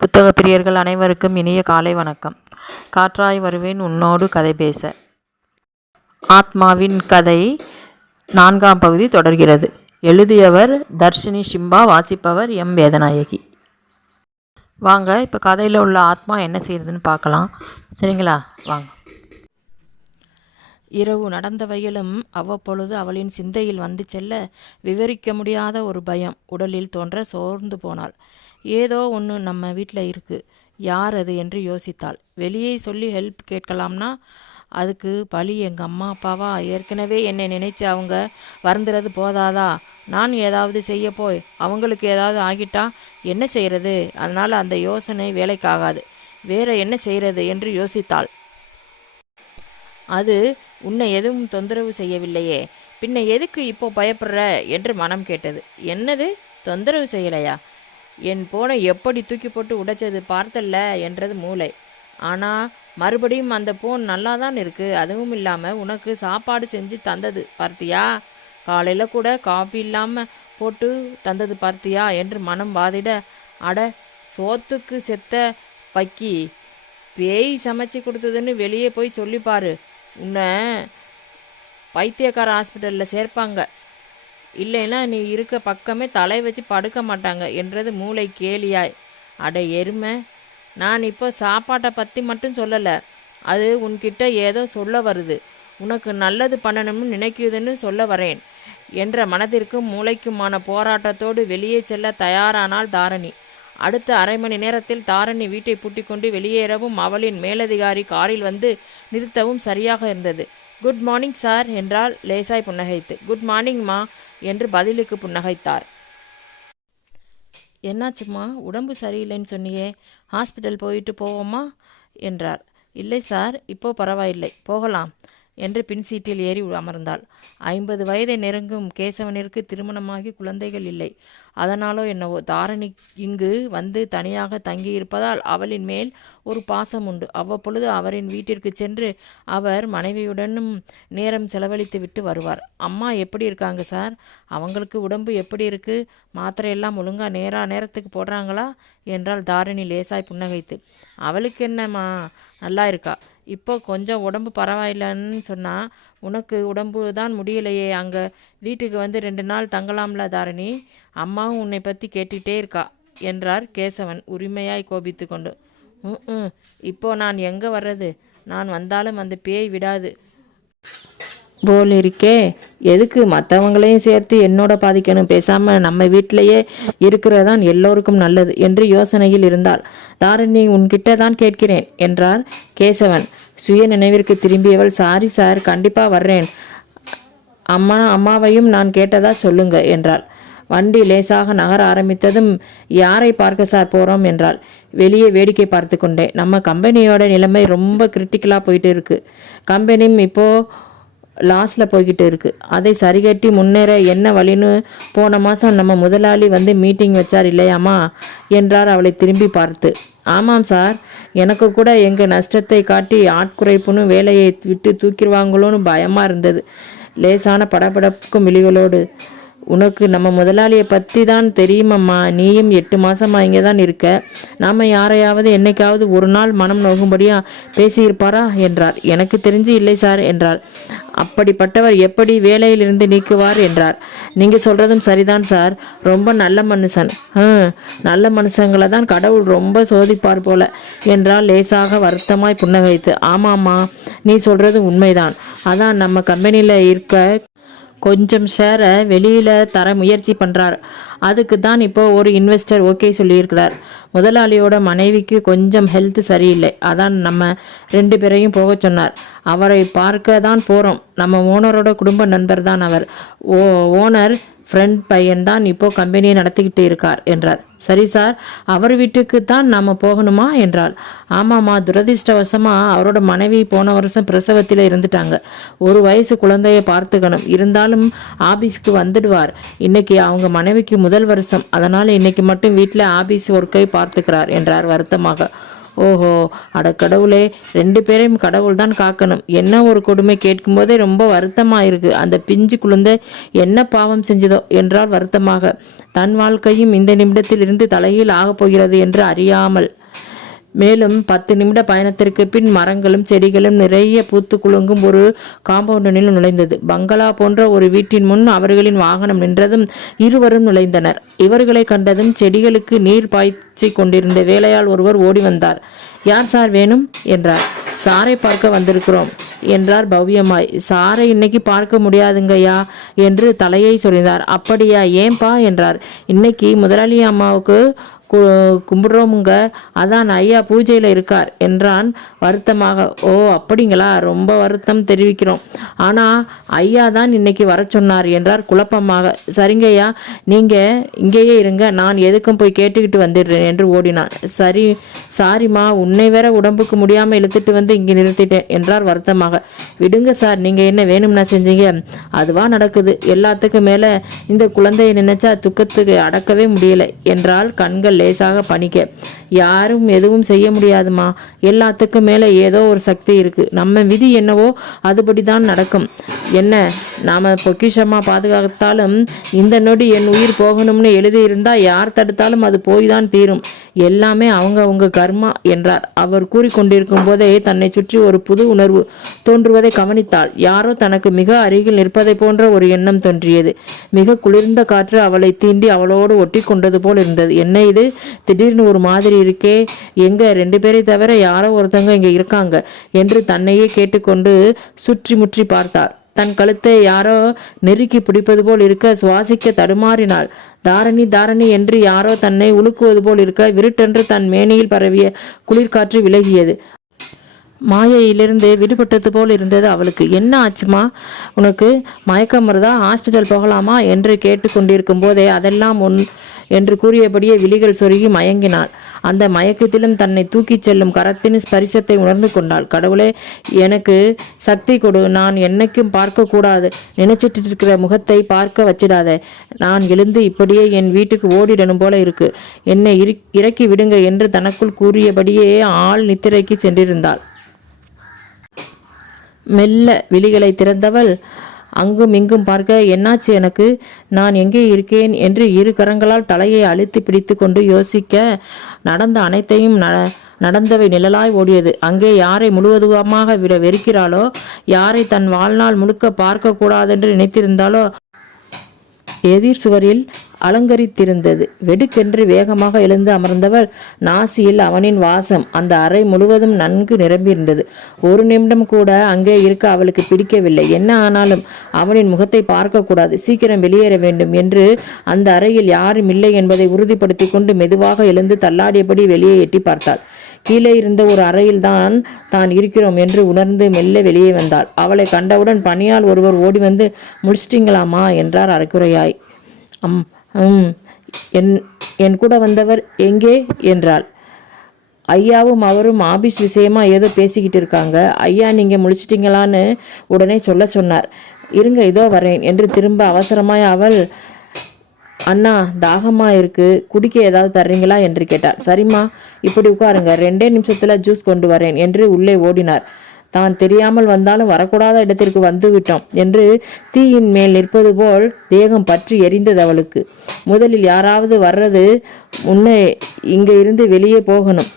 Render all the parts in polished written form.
புத்தக பிரியர்கள் அனைவருக்கும் இனிய காலை வணக்கம். காற்றாய் வருவேன் உன்னோடு கதை பேச. ஆத்மாவின் கதை 4ஆம் பகுதி தொடர்கிறது. எழுதியவர் தர்ஷினி ஷிம்பா, வாசிப்பவர் எம் வேதநாயகி. வாங்க இப்போ கதையில் உள்ள ஆத்மா என்ன செய்யுதுன்னு பார்க்கலாம். சரிங்களா? வாங்க. இரவு நடந்தவைகளும் அவ்வப்பொழுது அவளின் சிந்தையில் வந்து செல்ல விவரிக்க முடியாத ஒரு பயம் உடலில் தோன்ற சோர்ந்து போனாள். ஏதோ ஒன்று நம்ம வீட்டில் இருக்குது, யார் அது என்று யோசித்தாள். வெளியே சொல்லி ஹெல்ப் கேட்கலாம்னா அதுக்கு பழி எங்கள் அம்மா அப்பாவா? ஏற்கனவே என்னை நினைச்சு அவங்க வருந்துறது போதாதா? நான் ஏதாவது செய்ய போய் அவங்களுக்கு ஏதாவது ஆகிட்டா என்ன செய்கிறது? அதனால் அந்த யோசனை வேலைக்காகாது. வேற என்ன செய்கிறது என்று யோசித்தாள். அது உன்னை எதுவும் தொந்தரவு செய்யவில்லையே, பின்ன எதுக்கு இப்போ பயப்படுற என்று மனம் கேட்டது. என்னது, தொந்தரவு செய்யலையா? என் போனை எப்படி தூக்கி போட்டு உடைச்சது பார்த்தல்ல என்றது மூளை. ஆனால் மறுபடியும் அந்த போன் நல்லா தான் இருக்குது. அதுவும் இல்லாமல் உனக்கு சாப்பாடு செஞ்சு தந்தது பார்த்தியா? காலையில் கூட காஃபி இல்லாமல் போட்டு தந்தது பார்த்தியா என்று மனம் வாதிட, அட சோத்துக்கு செத்த பக்கி, பேய் சமைச்சு கொடுத்ததுன்னு வெளியே போய் சொல்லிப்பாரு, உன்னை பைத்தியக்கார ஹாஸ்பிட்டலில் சேர்ப்பாங்க, இல்லைன்னா நீ இருக்க பக்கமே தலை வச்சு படுக்க மாட்டாங்க என்றது மூளை கேலியாய். அட எருமை, நான் இப்போ சாப்பாட்டை பற்றி மட்டும் சொல்லலை, அது உன்கிட்ட ஏதோ சொல்ல வருது, உனக்கு நல்லது பண்ணணும்னு நினைக்குதுன்னு சொல்ல வரேன் என்ற மனதிற்கும் மூளைக்குமான போராட்டத்தோடு வெளியே செல்ல தயாரானாள் தாரணி. அடுத்த அரை மணி நேரத்தில் தாரணி வீட்டை பூட்டிக் கொண்டு வெளியேறவும் அவளின் மேலதிகாரி காரில் வந்து நிறுத்தவும் சரியாக இருந்தது. குட் மார்னிங் சார் என்றால் லேசாய் புன்னகைத்து. குட் மார்னிங்மா என்று பதிலுக்கு புன்னகைத்தார். என்னாச்சும்மா, உடம்பு சரியில்லைன்னு சொன்னியே, ஹாஸ்பிட்டல் போயிட்டு போவோமா என்றார். இல்லை சார், இப்போ பரவாயில்லை, போகலாம் என்று பின் சீட்டில் ஏறி அமர்ந்தாள். 50 வயதை நெருங்கும் கேசவனிற்கு திருமணமாகி குழந்தைகள் இல்லை. அதனாலோ என்னவோ தாரணி இங்கு வந்து தனியாக தங்கியிருப்பதால் அவளின் மேல் ஒரு பாசம் உண்டு. அவ்வப்பொழுது அவரின் வீட்டிற்கு சென்று அவர் மனைவியுடனும் நேரம் செலவழித்து விட்டு வருவார். அம்மா எப்படி இருக்காங்க சார்? அவங்களுக்கு உடம்பு எப்படி இருக்கு? மாத்திரையெல்லாம் ஒழுங்கா நேரத்துக்கு போடுறாங்களா என்றால் தாரணி லேசாய் புன்னகைத்து. அவளுக்கு என்னம்மா, நல்லா இருக்கா. இப்போ கொஞ்சம் உடம்பு பரவாயில்லன்னு சொன்னால், உனக்கு உடம்பு தான் முடியலையே, அங்கே வீட்டுக்கு வந்து 2 நாள் தங்கலாம்ல தாரணி, அம்மாவும் உன்னை பற்றி கேட்டுகிட்டே இருக்கா என்றார் கேசவன் உரிமையாய் கோபித்து கொண்டு. இப்போ நான் எங்கே வர்றது? நான் வந்தாலும் அந்த பேய் விடாது போல் இருக்கே, எதுக்கு மற்றவங்களையும் சேர்த்து என்னோட பாதிக்கணும்? பேசாமல் நம்ம வீட்டிலையே இருக்கிறதான் எல்லோருக்கும் நல்லது என்று யோசனையில் இருந்தாள். தாரணி, உன்கிட்ட தான் கேட்கிறேன் என்றார் கேசவன். சுய நினைவிற்கு திரும்பியவள், சாரி சார், கண்டிப்பாக வர்றேன், அம்மாவையும் நான் கேட்டதா சொல்லுங்க என்றாள். வண்டி லேசாக நகர ஆரம்பித்ததும், யாரை பார்க்க சார் போகிறோம் என்றாள். வெளியே வேடிக்கை பார்த்து கொண்டேன். நம்ம கம்பெனியோட நிலைமை ரொம்ப கிரிட்டிக்கலாக போயிட்டு இருக்கு. கம்பெனியும் இப்போது லாஸில் போய்கிட்டு இருக்குது. அதை சரிகட்டி முன்னேற என்ன வழின்னு போன மாதம் நம்ம முதலாளி வந்து மீட்டிங் வச்சார் இல்லையாம்மா என்றார் அவளை திரும்பி பார்த்து. ஆமாம் சார், எனக்கு கூட எங்கள் நஷ்டத்தை காட்டி ஆட்குறைப்புன்னு வேலையை விட்டு தூக்கிடுவாங்களோன்னு பயமாக இருந்தது. லேசான படபடப்புக்கும் விழிகளோடு, உனக்கு நம்ம முதலாளியை பற்றி தான் தெரியுமம்மா, நீயும் 8 மாதமாக இங்கே தான் இருக்க, நாம் யாரையாவது என்னைக்காவது ஒரு நாள் மனம் நோகும்படியாக பேசியிருப்பாரா என்றார். எனக்கு தெரிஞ்சு இல்லை சார் என்றார். அப்படிப்பட்டவர் எப்படி வேலையிலிருந்து நீக்குவார் என்றார். நீங்கள் சொல்கிறதும் சரிதான் சார், ரொம்ப நல்ல மனுஷன். நல்ல மனுஷங்களை தான் கடவுள் ரொம்ப சோதிப்பார் போல என்றால் லேசாக வருத்தமாய் புன்னகைத்து. ஆமாம்மா, நீ சொல்கிறது உண்மைதான். அதான் நம்ம கம்பெனியில் இருக்க கொஞ்சம் ஷேரை வெளியில் தர முயற்சி பண்ணுறார். அதுக்கு தான் இப்போ ஒரு இன்வெஸ்டர் ஓகே சொல்லியிருக்கிறார். முதலாளியோட மனைவிக்கு கொஞ்சம் ஹெல்த் சரியில்லை, அதான் நம்ம 2 பேரையும் போக சொன்னார். அவரை பார்க்க தான் போகிறோம். நம்ம ஓனரோட குடும்ப நண்பர் தான் அவர். ஓனர் ஃப்ரெண்ட் பையன்தான் இப்போ கம்பெனியை நடத்திக்கிட்டு இருக்கார் என்றார். சரி சார், அவர் வீட்டுக்கு தான் நாம் போகணுமா என்றால். ஆமாம்மா, துரதிர்ஷ்டவசமாக அவரோட மனைவி போன வருஷம் பிரசவத்தில் இருந்துட்டாங்க. 1 வயசு குழந்தைய பார்த்துக்கணும். இருந்தாலும் ஆபீஸ்க்கு வந்துடுவார். இன்னைக்கு அவங்க மனைவிக்கு முதல் வருஷம், அதனால் இன்னைக்கு மட்டும் வீட்டில் ஆபீஸ் ஒர்க்கை பார்த்துக்கிறார் என்றார் வருத்தமாக. ஓஹோ, அட கடவுளே, 2 பேரையும் கடவுள் தான் காக்கணும். என்ன ஒரு கொடுமை, கேட்கும்போதே ரொம்ப வருத்தமாக இருக்கு. அந்த பிஞ்சு குழந்தை என்ன பாவம் செஞ்சதோ என்றால் வருத்தமாக. தன் வாழ்க்கையும் இந்த நிமிடத்தில் இருந்து தலையில் ஆகப் போகிறது என்று அறியாமல். மேலும் 10 நிமிட பயணத்திற்கு பின் மரங்களும் செடிகளும் நிறைய பூத்து குலுங்கும் ஒரு காம்பவுண்டில் நுழைந்தது. பங்களா போன்ற ஒரு வீட்டின் முன் அவர்களின் வாகனம் நின்றதும் இருவரும் நுழைந்தனர். இவர்களை கண்டதும் செடிகளுக்கு நீர் பாய்ச்சி கொண்டிருந்த வேலையாள் ஒருவர் ஓடி வந்தார். யார் சார் வேணும் என்றார். சாரை பார்க்க வந்திருக்கிறோம் என்றார் பவ்யமாய். சாரை இன்னைக்கு பார்க்க முடியாதுங்கய்யா என்று தலையை சொரிந்தார். அப்படியா, ஏன்பா என்றார். இன்னைக்கு முதலாளி அம்மாவுக்கு கும்பிடுறோமுங்க, அதான் ஐயா பூஜையில் இருக்கார் என்றான் வருத்தமாக. ஓ அப்படிங்களா, ரொம்ப வருத்தம் தெரிவிக்கிறோம். ஆனால் ஐயா தான் இன்னைக்கு வர சொன்னார் என்றார் குழப்பமாக. சரிங்கய்யா, நீங்கள் இங்கேயே இருங்க, நான் எதுக்கும் போய் கேட்டுக்கிட்டு வந்துடுறேன் என்று ஓடினான். சாரிம்மா, உன்னை வேற உடம்புக்கு முடியாமல் இழுத்துட்டு வந்து இங்கே நிறுத்திட்டேன் என்றார் வருத்தமாக. விடுங்க சார், நீங்கள் என்ன வேணும்னா செஞ்சீங்க? அதுவா நடக்குது. எல்லாத்துக்கும் மேலே இந்த குழந்தையை நினைச்சா துக்கத்துக்கு அடக்கவே முடியலை என்றால் கண்கள் லேசாக பணிக்க. யாரும் எதுவும் செய்ய முடியாதுமா, எல்லாத்துக்கும் மேலே ஏதோ ஒரு சக்தி இருக்கு. நம்ம விதி என்னவோ அதுபடிதான் நடக்கும். என்ன நாம பொக்கிஷமா பாதுகாத்தாலும் இந்த நொடி என் உயிர் போகணும்னு எழுதியிருந்தா யார் தடுத்தாலும் அது போய்தான் தீரும். எல்லாமே அவங்க கர்மா என்றார். அவர் கூறிக்கொண்டிருக்கும் போதே தன்னை சுற்றி ஒரு புது உணர்வு தோன்றுவதை கவனித்தாள். யாரோ தனக்கு மிக அருகில் நிற்பதை போன்ற ஒரு எண்ணம் தோன்றியது. மிக குளிர்ந்த காற்று அவளை தீண்டி அவளோடு ஒட்டி கொண்டது போல் இருந்தது. என்ன இது, திடீர்னு ஒரு மாதிரி இருக்கே, எங்க 2 பேரை தவிர யாரோ ஒருத்தங்க இங்க இருக்காங்க என்று தன்னையே கேட்டுக்கொண்டு சுற்றி முற்றி பார்த்தார். தன் கழுத்தை யாரோ நெருக்கி பிடிப்பது போல் இருக்க சுவாசிக்க தடுமாறினாள். தாரணி தாரணி என்று யாரோ தன்னை உலுக்குவது போல் இருக்க விருட்டென்று தன் மேனியில் பரவிய குளிர்காற்று விலகியது. மாயையிலிருந்து விடுபட்டது போல் இருந்தது அவளுக்கு. என்ன ஆச்சுமா, உனக்கு மயக்கம் வருதா, ஹாஸ்பிட்டல் போகலாமா என்று கேட்டு கொண்டிருக்கும் போதே அதெல்லாம் என்று கூறியபடியே விழிகள் சொருகி மயங்கினாள். அந்த மயக்கத்திலும் தன்னை தூக்கிச் செல்லும் கரத்தின் ஸ்பரிசத்தை உணர்ந்து கொண்டாள். கடவுளே, எனக்கு சக்தி கொடு, நான் என்னைக்கும் பார்க்கக்கூடாது, நினைச்சிட்டு இருக்கிற முகத்தை பார்க்க வச்சிடாத, நான் எழுந்து இப்படியே என் வீட்டுக்கு ஓடிடணும் போல இருக்கு, என்னை இறக்கி விடுங்க என்று தனக்குள் கூறியபடியே ஆள் நித்திரைக்கு சென்றிருந்தாள். மெல்ல விழிகளை திறந்தவள் அங்கும் இங்கும் பார்க்க, என்னாச்சு எனக்கு, நான் எங்கே இருக்கேன் என்று 2 கரங்களால் தலையை அழுத்தி பிடித்து கொண்டு யோசிக்க, நடந்த அனைத்தையும் நடந்தவை நிழலாய் ஓடியது. அங்கே யாரை முழுவதுமாக வெறுக்கிறாளோ, யாரை தன் வாழ்நாள் முழுக்க பார்க்க கூடாதென்று நினைத்திருந்தாலோ எதிர் சுவரில் அலங்கரித்திருந்தது. வெடுக்கென்று வேகமாக எழுந்து அமர்ந்தவள் நாசியில் அவனின் வாசம் அந்த அறை முழுவதும் நன்கு நிரம்பியிருந்தது. ஒரு நிமிடம் கூட அங்கே இருக்க அவளுக்கு பிடிக்கவில்லை. என்ன ஆனாலும் அவனின் முகத்தை பார்க்கக்கூடாது, சீக்கிரம் வெளியேற வேண்டும் என்று அந்த அறையில் யாரும் இல்லை என்பதை உறுதிப்படுத்தி கொண்டு மெதுவாக எழுந்து தள்ளாடியபடி வெளியே எட்டி பார்த்தாள். கீழே இருந்த ஒரு அறையில் தான் இருக்கிறோம் என்று உணர்ந்து மெல்ல வெளியே வந்தாள். அவளை கண்டவுடன் பணியால் ஒருவர் ஓடி வந்து, முடிச்சிட்டிங்களாமா என்றார் அரைக்குறையாய். என் கூட வந்தவர் எங்கே என்றாள். ஐயாவும் அவரும் ஆபீஸ் விஷயமா ஏதோ பேசிக்கிட்டு இருக்காங்க. ஐயா நீங்கள் முடிச்சிட்டிங்களான்னு உடனே சொன்னார். இருங்க இதோ வரேன் என்று திரும்ப அவசரமாய் அவள், அண்ணா தாகமா இருக்கு, குடிக்க ஏதாவது தர்றீங்களா என்று கேட்டார். சரிம்மா, இப்படி உட்காருங்க, 2 நிமிஷத்துல ஜூஸ் கொண்டு வரேன் என்று உள்ளே ஓடினார். தான் தெரியாமல் வந்தாலும் வரக்கூடாத இடத்திற்கு வந்து விட்டோம் என்று தீயின் மேல் நிற்பது போல் தேகம் பற்றி எரிந்தது அவளுக்கு. முதலில் யாராவது வர்றது முன்னே இங்கே இருந்து வெளியே போகணும்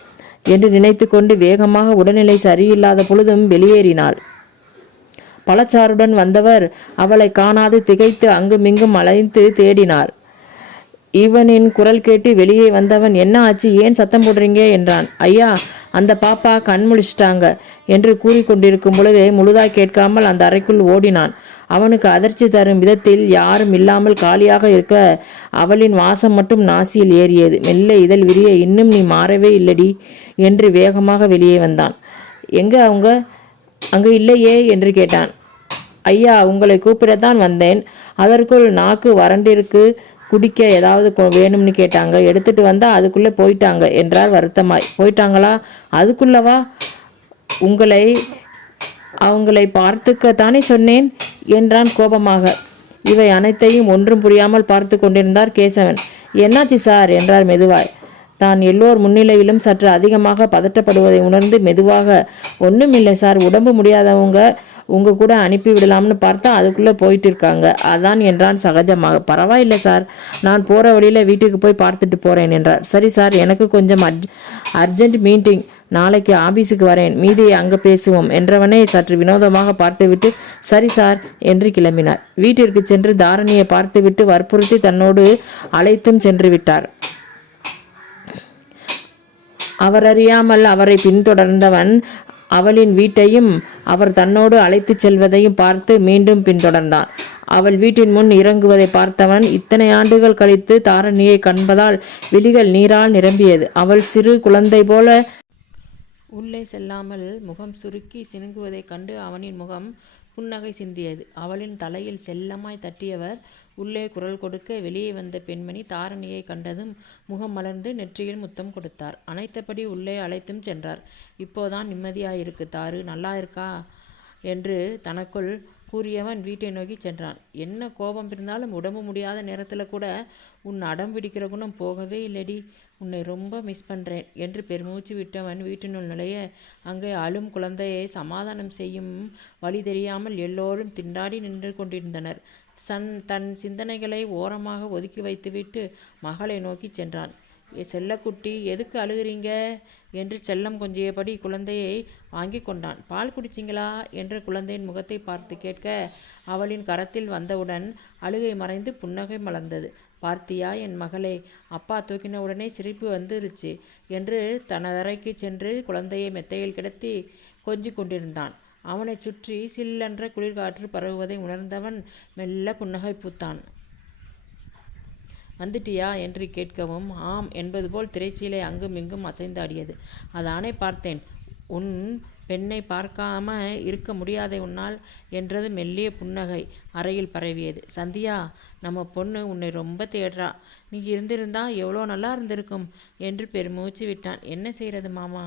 என்று நினைத்து கொண்டு வேகமாக உடல்நிலை சரியில்லாத பொழுதும் வெளியேறினாள். பழச்சாருடன் வந்தவர் அவளை காணாது திகைத்து அங்குமிங்கும் அலைந்து தேடினார். இவனின் குரல் கேட்டு வெளியே வந்தவன், என்ன ஆச்சு, ஏன் சத்தம் போடுறீங்க என்றான். ஐயா, அந்த பாப்பா கண் முழிச்சிட்டாங்க என்று கூறிக்கொண்டிருக்கும் பொழுதே முழுதாய் கேட்காமல் அந்த அறைக்குள் ஓடினான். அவனுக்கு அதிர்ச்சி தரும் விதத்தில் யாரும் இல்லாமல் காலியாக இருக்க அவளின் வாசம் மட்டும் நாசியில் ஏறியது. மெல்ல இதழ் விரிய, இன்னும் நீ மாறவே இல்லடி என்று வேகமாக வெளியே வந்தான். எங்க அவங்க அங்கே இல்லையே என்று கேட்டான். ஐயா, உங்களை கூப்பிடத்தான் வந்தேன், அதற்குள் நாக்கு வறண்டிருக்கு, குடிக்க ஏதாவது வேணும்னு கேட்டாங்க, எடுத்துட்டு வந்தா அதுக்குள்ளே போயிட்டாங்க என்றார் வருத்தமாய். போயிட்டாங்களா, அதுக்குள்ளவா, அவங்களை பார்த்துக்கத்தானே சொன்னேன் என்றான் கோபமாக. இவை அனைத்தையும் ஒன்றும் புரியாமல் பார்த்து கொண்டிருந்தார் கேசவன். என்னாச்சு சார் என்றார் மெதுவாய். தான் எல்லோர் முன்னிலையிலும் சற்று அதிகமாக பதட்டப்படுவதை உணர்ந்து மெதுவாக, ஒன்றுமில்லை சார், உடம்பு முடியாதவங்க உங்கள் கூட அனுப்பி விடலாம்னு பார்த்தா அதுக்குள்ளே போயிட்டு இருக்காங்க, அதான் என்றான் சகஜமாக. பரவாயில்லை சார், நான் போகிற வழியில் வீட்டுக்கு போய் பார்த்துட்டு போகிறேன் என்றார். சரி சார், எனக்கு கொஞ்சம் அர்ஜென்ட் மீட்டிங், நாளைக்கு ஆபீஸுக்கு வரேன், மீதியை அங்கே பேசுவோம் என்றவனை சற்று வினோதமாக பார்த்துவிட்டு சரி சார் என்று கிளம்பினார். வீட்டிற்கு சென்று தாரணியை பார்த்துவிட்டு வற்புறுத்தி தன்னோடு அழைத்தும் சென்று விட்டார். அவரறியாமல் அவரை பின்தொடர்ந்தவன் அவளின் வீட்டையும் அவர் தன்னோடு அழைத்து செல்வதையும் பார்த்து மீண்டும் பின்தொடர்ந்தான். அவள் வீட்டின் முன் இறங்குவதை பார்த்தவன் இத்தனை ஆண்டுகள் கழித்து தாரணியை காண்பதால் விழிகள் நீரால் நிரம்பியது. அவள் சிறு குழந்தை போல உள்ளே செல்லாமல் முகம் சுருக்கி சினுங்குவதைக் கண்டு அவனின் முகம் புன்னகை சிந்தியது. அவளின் தலையில் செல்லமாய் தட்டியவர் உள்ளே குரல் கொடுக்க வெளியே வந்த பெண்மணி தாரணியை கண்டதும் முகம் மலர்ந்து நெற்றியில் முத்தம் கொடுத்தார். அணைத்தபடி உள்ளே அழைத்தும் சென்றார். இப்போதான் நிம்மதியாயிருக்கு தாரு, நல்லா இருக்கா என்று தனக்குள் கூறியவன் வீட்டை நோக்கி சென்றான். என்ன கோபம் இருந்தாலும் உடம்பு முடியாத நேரத்தில் கூட உன் அடம் பிடிக்கிற குணம் போகவே இல்லடி, உன்னை ரொம்ப மிஸ் பண்ணுறேன் என்று பெருமூச்சு விட்டவன் வீட்டினுள் நுழைய அங்கே அழும் குழந்தையை சமாதானம் செய்யும் வழி தெரியாமல் எல்லோரும் திண்டாடி நின்று கொண்டிருந்தனர். தன் சிந்தனைகளை ஓரமாக ஒதுக்கி வைத்துவிட்டு மகளை நோக்கி சென்றான். செல்லக்குட்டி, எதுக்கு அழுகிறீங்க என்று செல்லம் கொஞ்சியபடி குழந்தையை வாங்கி கொண்டான். பால் குடிச்சிங்களா என்று குழந்தையின் முகத்தை பார்த்து கேட்க அவளின் கரத்தில் வந்தவுடன் அழுகை மறைந்து புன்னகை மலர்ந்தது. பார்த்தியா என் மகளே, அப்பா தூக்கின உடனே சிரிப்பு வந்துருச்சு என்று தனதறைக்கு சென்று குழந்தையை மெத்தையில் கிடத்தி கொஞ்சி கொண்டிருந்தான். அவனை சுற்றி சில்லென்ற குளிர்காற்று பரவுவதை உணர்ந்தவன் மெல்ல புன்னகை பூத்தான். வந்துட்டியா என்று கேட்கவும் ஆம் என்பது போல் திரைச்சீலை அங்கும் இங்கும் அசைந்தாடியது. அதானே பார்த்தேன், உன் பெண்ணை பார்க்காம இருக்க முடியாதே உன்னால் என்றது மெல்லிய புன்னகை அறையில் பரவியது. சந்தியா, நம்ம பொண்ணு உன்னை ரொம்ப தேடுறா, நீ இருந்திருந்தா எவ்வளோ நல்லா இருந்திருக்கும் என்று பெருமூச்சு விட்டான். என்ன செய்கிறது மாமா,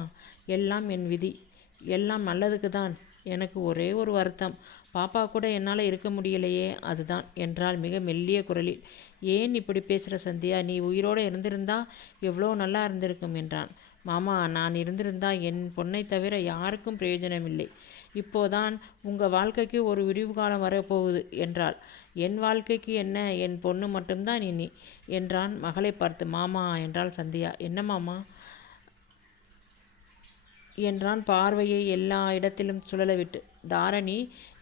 எல்லாம் என் விதி, எல்லாம் நல்லதுக்கு தான். எனக்கு ஒரே ஒரு வருத்தம், பாப்பா கூட என்னால் இருக்க முடியலையே, அதுதான் என்றால் மிக மெல்லிய குரலில். ஏன் இப்படி பேசுகிற சந்தியா, நீ உயிரோடு இருந்திருந்தா எவ்வளோ நல்லா இருந்திருக்கும் என்றான். மாமா, நான் இருந்திருந்தா என் பொண்ணை தவிர யாருக்கும் பிரயோஜனமில்லை. இப்போதான் உங்கள் வாழ்க்கைக்கு ஒரு விடிவு காலம் வரப்போகுது என்றாள். என் வாழ்க்கைக்கு என்ன, என் பொண்ணு மட்டும்தான் இனி என்றான் மகளை பார்த்து. மாமா என்றாள் சந்தியா. என்ன மாமா என்றான் பார்வையை எல்லா இடத்திலும் சுழலவிட்டு. தாரணி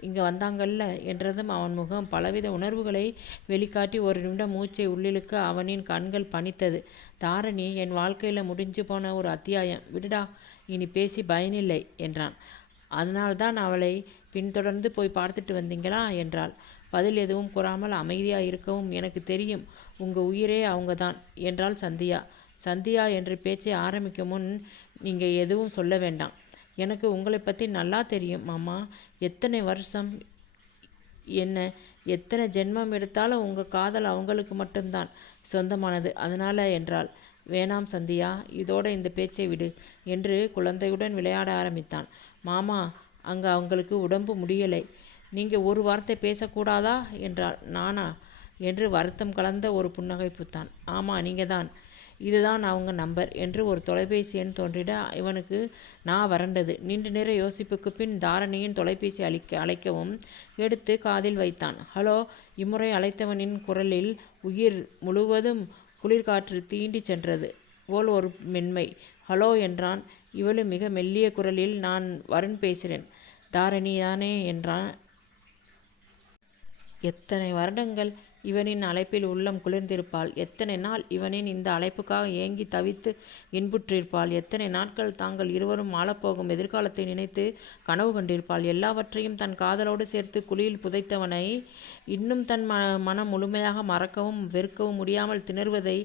இங்கே வந்தாங்கல்ல என்றதும் அவன் முகம் பலவித உணர்வுகளை வெளிக்காட்டி ஒரு நிமிடம் மூச்சை உள்ளிழுக்க அவனின் கண்கள் பனித்தது. தாரணி என் வாழ்க்கையில் முடிஞ்சு போன ஒரு அத்தியாயம், விடுடா, இனி பேசி பயனில்லை என்றான். அதனால்தான் அவளை பின்தொடர்ந்து போய் பார்த்துட்டு வந்தீங்களா என்றாள். பதில் எதுவும் கூறாமல் அமைதியாக இருக்கவும் எனக்கு தெரியும், உங்கள் உயிரே அவங்க தான் என்றாள் சந்தியா. சந்தியா என்று பேச்சை ஆரம்பிக்கும் முன் நீங்கள் எதுவும் சொல்ல வேண்டாம், எனக்கு உங்களை பற்றி நல்லா தெரியும் மாமா. எத்தனை வருஷம் என்ன, எத்தனை ஜென்மம் எடுத்தாலும் உங்கள் காதல் அவங்களுக்கு மட்டும்தான் சொந்தமானது, அதனால் என்றாள். வேணாம் சந்தியா, இதோட இந்த பேச்சை விடு என்று குழந்தையுடன் விளையாட ஆரம்பித்தான். மாமா, அங்கே அவங்களுக்கு உடம்பு முடியலை, நீங்கள் ஒரு வார்த்தை பேசக்கூடாதா என்றாள். நானா என்று வருத்தம் கலந்த ஒரு புன்னகை பூத்தான். ஆமாம், நீங்கள் தான், இதுதான் அவங்க நம்பர் என்று ஒரு தொலைபேசி எண் தோன்றிட இவனுக்கு நான் வறண்டது. நீண்ட நேர யோசிப்புக்கு பின் தாரணியின் தொலைபேசி அழைக்கவும் எடுத்து காதில் வைத்தான். ஹலோ. இம்முறை அழைத்தவனின் குரலில் உயிர் முழுவதும் குளிர்காற்று தீண்டி சென்றது போல் ஒரு மென்மை. ஹலோ என்றான். இவளும் மிக மெல்லிய குரலில், நான் வருண் பேசுகிறேன். தாரணி தானே என்றான். எத்தனை வருடங்கள் இவனின் அழைப்பில் உள்ளம் குளிர்ந்திருப்பாள், எத்தனை நாள் இவனின் இந்த அழைப்புக்காக ஏங்கி தவித்து இன்புற்றிருப்பாள், எத்தனை நாட்கள் தாங்கள் இருவரும் ஆளப்போகும் எதிர்காலத்தை நினைத்து கனவு கண்டிருப்பாள். எல்லாவற்றையும் தன் காதலோடு சேர்த்து குழியில் புதைத்தவனை இன்னும் தன் மனம் முழுமையாக மறக்கவும் வெறுக்கவும் முடியாமல் திணறுவதை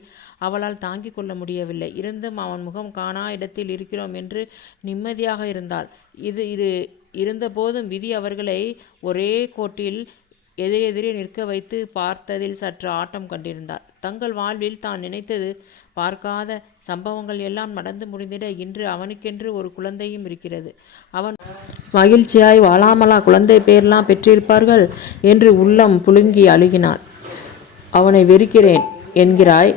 அவளால் தாங்கிக் கொள்ள முடியவில்லை. இருந்தும் அவன் முகம் காணா இடத்தில் இருக்கிறோம் என்று நிம்மதியாக இருந்தாள். இது இருந்தபோதும் விதி அவர்களை ஒரே கோட்டில் எதிரெதிரே நிற்க வைத்து பார்த்ததில் சற்று ஆட்டம் கண்டிருந்தார். தங்கள் வாழ்வில் தான் நினைத்தது பார்க்காத சம்பவங்கள் எல்லாம் நடந்து முடிந்திட இன்று அவனுக்கென்று ஒரு குழந்தையும் இருக்கிறது. அவன் மகிழ்ச்சியாய் வாழாமலா குழந்தை பேர்லாம் பெற்றிருப்பார்கள் என்று உள்ளம் புழுங்கி அழுகினான். அவனை வெறுக்கிறேன் என்கிறாய்,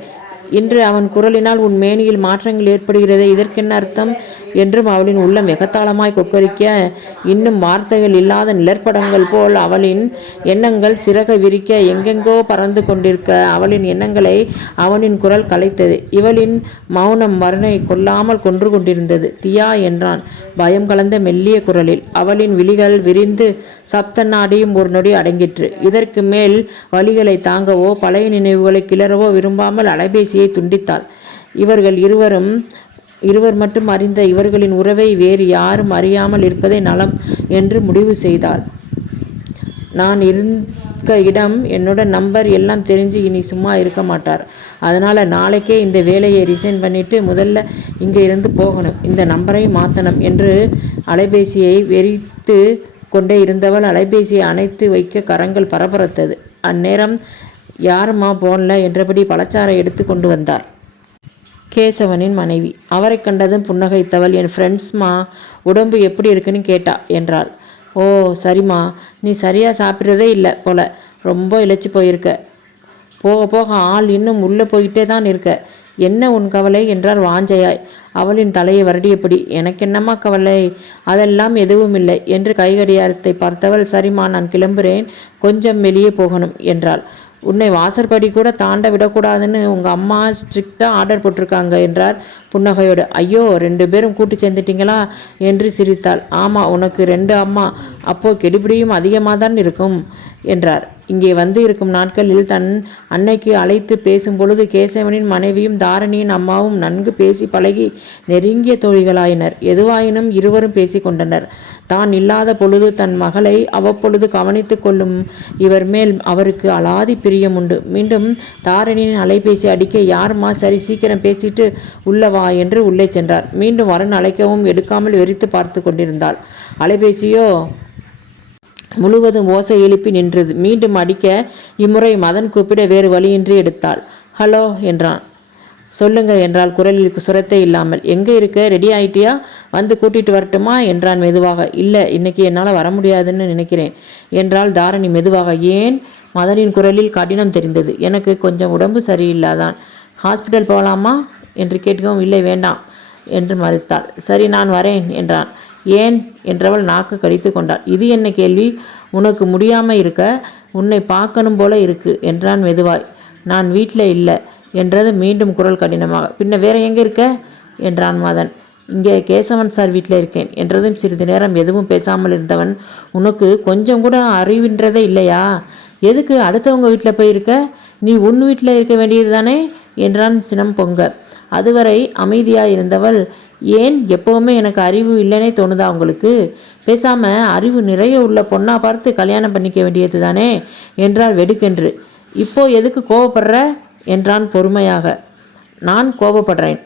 இன்று அவன் குரலினால் உன் மேனியில் மாற்றங்கள் ஏற்படுகிறது, இதற்கென்ன அர்த்தம் என்றும் அவளின் உள்ளம் எகத்தாளமாய் கொக்கரிக்க, இன்னும் வார்த்தைகள் இல்லாத நிழற்படங்கள் போல் அவளின் எண்ணங்கள் சிறக விரிக்க எங்கெங்கோ பறந்து கொண்டிருக்க அவளின் எண்ணங்களை அவனின் குரல் கலைத்தது. இவளின் மௌனம் மரணை கொல்லாமல் கொன்று கொண்டிருந்தது. தியா என்றான் பயம் கலந்த மெல்லிய குரலில். அவளின் விழிகள் விரிந்து சப்த நாடியும் ஒரு நொடி அடங்கிற்று. இதற்கு மேல் வழிகளை தாங்கவோ பழைய நினைவுகளை கிளறவோ விரும்பாமல் அலைபேசியை துண்டித்தாள். இருவர் மட்டும் அறிந்த இவர்களின் உறவை வேறு யாரும் அறியாமல் இருப்பதை நலம் என்று முடிவு செய்தாள். நான் இருக்க இடம், என்னோட நம்பர் எல்லாம் தெரிஞ்சு இனி சும்மா இருக்க மாட்டார். அதனால் நாளைக்கே இந்த வேலையை ரிசைன் பண்ணிவிட்டு முதல்ல இங்கே இருந்து போகணும், இந்த நம்பரை மாற்றணும் என்று அலைபேசியை வெறித்து கொண்டே இருந்தவள் அலைபேசியை அணைத்து வைக்க கரங்கள் பரபரத்தது. அந்நேரம் யாருமா போன்ல என்றபடி பழச்சாறை எடுத்து கொண்டு வந்தார். கேசவனின் மனைவி. அவரை கண்டதும் புன்னகைத்தவள், என் ஃப்ரெண்ட்ஸ்மா, உடம்பு எப்படி இருக்குன்னு கேட்டா என்றாள். ஓ சரிம்மா, நீ சரியாக சாப்பிட்றதே இல்லை போல, ரொம்ப இழைச்சி போயிருக்க. போக போக ஆள் இன்னும் உள்ளே போயிட்டே தான் இருக்க. என்ன உன் கவலை என்றால் வாஞ்சையாய். அவளின் தலையை வருடியபடி, எனக்கு என்னம்மா கவலை, அதெல்லாம் எதுவும் இல்லை என்று கைகடியாரத்தை பார்த்தவள், சரிம்மா நான் கிளம்புறேன், கொஞ்சம் வெளியே போகணும் என்றாள். உன்னை வாசற்படி கூட தாண்ட விடக்கூடாதுன்னு உங்கள் அம்மா ஸ்ட்ரிக்டாக ஆர்டர் போட்டிருக்காங்க என்றார் புன்னகையோடு. ஐயோ 2 பேரும் கூட்டு சேர்ந்துட்டீங்களா என்று சிரித்தாள். ஆமாம், உனக்கு 2 அம்மா, அப்போது கெடுபிடியும் அதிகமாக தான் இருக்கும் என்றார். இங்கே வந்து இருக்கும் நாட்களில் தன் அன்னைக்கு அழைத்து பேசும் பொழுது கேசவனின் மனைவியும் தாரணியின் அம்மாவும் நன்கு பேசி பழகி நெருங்கிய தோழிகளாயினர். எதுவாயினும் இருவரும் பேசி கொண்டனர். தான் இல்லாத பொழுது தன் மகளை அவ்வப்பொழுது கவனித்து கொள்ளும் இவர் மேல் அவருக்கு அலாதி பிரியம் உண்டு. மீண்டும் தாரணியின் அலைபேசி அடிக்க, யாருமா, சரி சீக்கிரம் பேசிட்டு உள்ளவா என்று உள்ளே சென்றார். மீண்டும் வரன் அழைக்கவும் எடுக்காமல் வெறித்து பார்த்து கொண்டிருந்தாள். அலைபேசியோ முழுவதும் ஓசை எழுப்பி நின்றது. மீண்டும் அடிக்க, இம்முறை மதன் கூப்பிட வேறு வழியின்றி எடுத்தாள். ஹலோ என்றான். சொல்லுங்க என்றால் குரலில் சுரத்தை இல்லாமல். எங்கே இருக்க, ரெடி ஆயிட்டியா, வந்து கூட்டிட்டு வரட்டுமா என்றான் மெதுவாக. இல்லை, இன்னைக்கு என்னால் வர முடியாதுன்னு நினைக்கிறேன் என்றால் தாரணி மெதுவாக. ஏன்? மதனின் குரலில் கடினம் தெரிந்தது. எனக்கு கொஞ்சம் உடம்பு சரியில்லாதான். ஹாஸ்பிட்டல் போகலாமா என்று கேட்கவும், இல்லை வேண்டாம் என்று மறுத்தாள். சரி நான் வரேன் என்றான். ஏன் என்றவள் நாக்கு கடித்து கொண்டாள். இது என்ன கேள்வி, உனக்கு முடியாமல் இருக்க, உன்னை பார்க்கணும் போல இருக்கு என்றான் மெதுவாய். நான் வீட்டில் இல்லை என்றது மீண்டும் குரல் கடினமாக. பின்ன வேற எங்கே இருக்க என்றான் மதன். இங்கே கேசவன் சார் வீட்டில் இருக்கேன் என்றதும் சிறிது நேரம் எதுவும் பேசாமல் இருந்தவன், உனக்கு கொஞ்சம் கூட அறிவின்றதே இல்லையா, எதுக்கு அடுத்தவங்க வீட்டில் போயிருக்க, நீ உன் வீட்டில் இருக்க வேண்டியது தானே என்றான் சினம் பொங்க. அதுவரை அமைதியாக இருந்தவள், ஏன் எப்போவுமே எனக்கு அறிவு இல்லைன்னே தோணுதா உங்களுக்கு, பேசாமல் அறிவு நிறைய உள்ள பொண்ணா பார்த்து கல்யாணம் பண்ணிக்க வேண்டியது தானே என்றாள் வெடுக்கென்று. இப்போ எதுக்கு கோவப்படுற என்றான் பொறுமையாக. நான் கோபப்படுறேன்,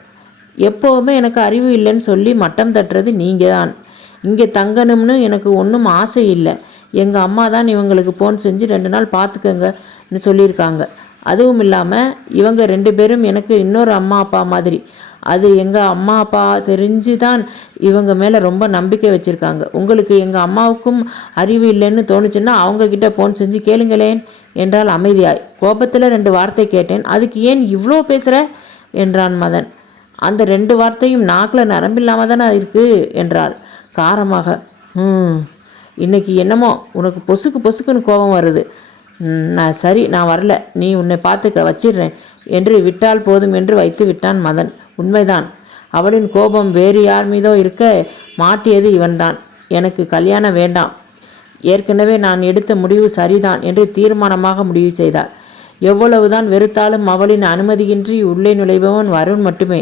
எப்போவுமே எனக்கு அறிவு இல்லைன்னு சொல்லி மட்டம் தட்டுறது நீங்கள் தான். இங்கே தங்கணும்னு எனக்கு ஒன்றும் ஆசை இல்லை. எங்கள் அம்மா தான் இவங்களுக்கு ஃபோன் செஞ்சு 2 நாள் பார்த்துக்கங்கன்னு சொல்லியிருக்காங்க. அதுவும் இல்லாமல் இவங்க 2 பேரும் எனக்கு இன்னொரு அம்மா அப்பா மாதிரி. அது எங்கள் அம்மா அப்பா தெரிஞ்சு தான் இவங்க மேலே ரொம்ப நம்பிக்கை வச்சுருக்காங்க. உங்களுக்கு எங்கள் அம்மாவுக்கும் அறிவு இல்லைன்னு தோணுச்சுன்னா அவங்கக்கிட்ட ஃபோன் செஞ்சு கேளுங்களேன் என்றால் அமைதியாய். கோபத்தில் 2 வார்த்தை கேட்டேன், அதுக்கு ஏன் இவ்வளோ பேசுகிற என்றான் மதன். அந்த 2 வார்த்தையும் நாக்கில் நரம்பில்லாமல் தானே இருக்குது என்றாள் காரமாக. இன்னைக்கு என்னமோ உனக்கு பொசுக்குன்னு கோபம் வருது. சரி நான் வரல, நீ உன்னை பார்த்துக்க, வச்சிடுறேன் என்று விட்டால் போதும் என்று வைத்து விட்டான் மதன். உண்மைதான், அவளின் கோபம் வேறு யார் மீதோ இருக்க, மாட்டியது இவன்தான். எனக்கு கல்யாணம் வேண்டாம், ஏற்கனவே நான் எடுத்த முடிவு சரிதான் என்று தீர்மானமாக முடிவு செய்தார். எவ்வளவுதான் வெறுத்தாலும் அவளின் அனுமதியின்றி உள்ளே நுழைபவன் வருண் மட்டுமே.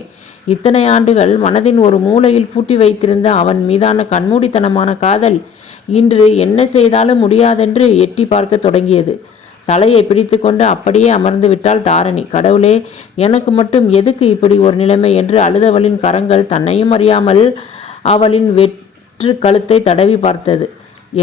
இத்தனை ஆண்டுகள் மனதின் ஒரு மூலையில் பூட்டி வைத்திருந்த அவன் மீதான கண்மூடித்தனமான காதல் இன்று என்ன செய்தாலும் முடியாதென்று எட்டி பார்க்க தொடங்கியது. தலையை பிடித்து கொண்டு அப்படியே அமர்ந்து விட்டாள் தாரணி. கடவுளே, எனக்கு மட்டும் எதுக்கு இப்படி ஒரு நிலைமை என்று அழுதவளின் கரங்கள் தன்னையும் அறியாமல் அவளின் வெற்று கழுத்தை தடவி பார்த்தது.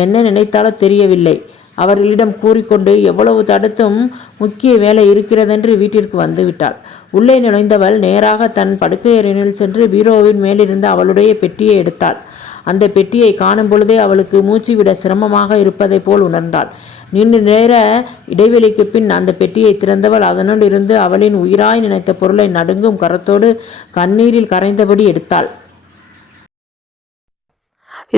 என்ன நினைத்தாலோ தெரியவில்லை. அவர்களிடம் கூறிக்கொண்டு எவ்வளவு தடுத்தும் முக்கிய வேலை இருக்கிறதென்று வீட்டிற்கு வந்து விட்டாள். உள்ளே நுழைந்தவள் நேராக தன் படுக்கையறையில் சென்று பீரோவின் மேலிருந்த அவளுடைய பெட்டியை எடுத்தாள். அந்த பெட்டியை காணும் பொழுதே அவளுக்கு மூச்சு விட சிரமமாக இருப்பதை போல் உணர்ந்தாள். நீண்ட நேர இடைவெளிக்கு பின் அந்த பெட்டியை திறந்தவள் அதனுள் இருந்து அவளின் உயிராய் நினைத்த பொருளை நடுங்கும் கரத்தோடு கண்ணீரில் கரைந்தபடி எடுத்தாள்.